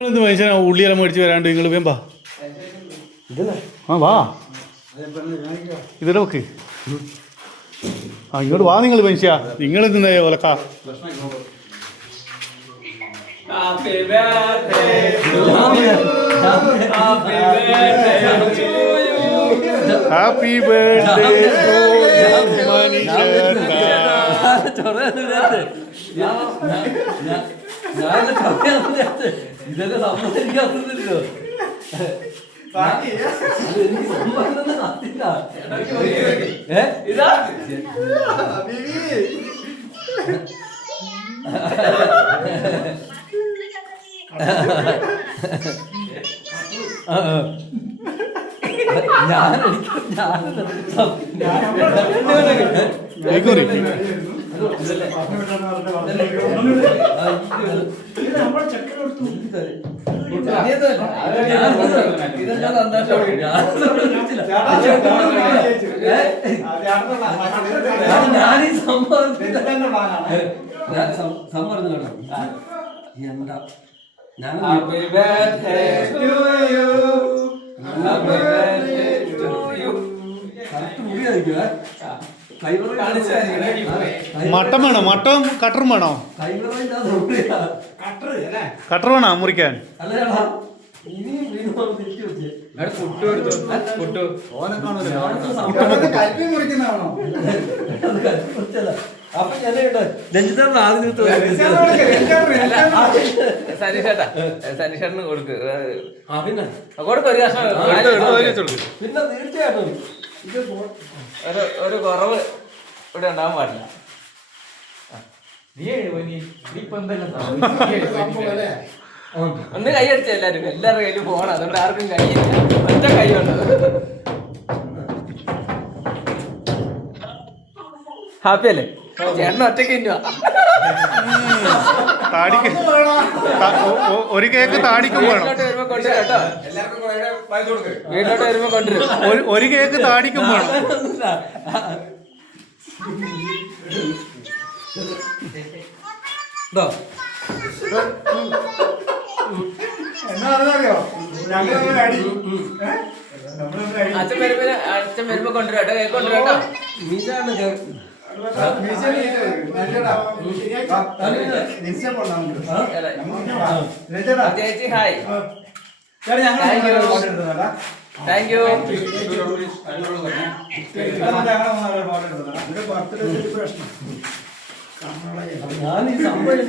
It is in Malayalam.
എന്ത് മനുഷ്യനാ ഉള്ളിയെല്ലാം മേടിച്ച് വരാണ്ട് നിങ്ങൾ വേമ്പാ ആ വാ ഇതിടെ വെക്ക് ആ ഇങ്ങോട്ട് വാ നിങ്ങൾ മനുഷ്യ നിങ്ങൾ എന്തിനാ ഒലക്ക ഹാപ്പി ബർത്ത്ഡേ ഇതൊക്കെ സംസാരിക്കാറില്ലല്ലോ സമ്മർദ്ദം കേട്ടോ എന്താ ഞാൻ happy birthday to you happy birthday to you മുടി ആയിരിക്കുമേ മട്ടൻ വേണോ മട്ടൻ കട്ടറും വേണോ കട്ടർ വേണോ മുറിക്കാൻ അപ്പൊ സനീഷേട്ടന് കൊടുക്ക് പിന്നെ തീർച്ചയായിട്ടും ഒരു കുറവ് ഇവിടെ ഉണ്ടാവാൻ പാടില്ല. ഒന്ന് കൈ അടിച്ച എല്ലാവരുടെ കയ്യിലും പോകണം. അതുകൊണ്ട് ആർക്കും കൈയില്ല, ഒറ്റ കൈ ഉണ്ട്. ഹാപ്പി അല്ലേ ചേട്ടന് ഒറ്റയ്ക്ക് ഇന്നുവാ. ഒരു കേക്ക് താടിക്കും വേണം. വീട്ടിലോട്ട് വരുമ്പോ കൊണ്ടുവരും കേട്ടോ. വീട്ടിലോട്ട് വരുമ്പോ കൊണ്ടുവരും. ഒരു കേക്ക് താടിക്കും വേണം. അച്ഛൻ വരുമ്പോ കൊണ്ടുവരും കേട്ടോ. കേക്ക് കൊണ്ടുവരും കേട്ടോ. ചേച്ചി ഹായ്. Thank you. ഞാൻ ഈ സംഭവം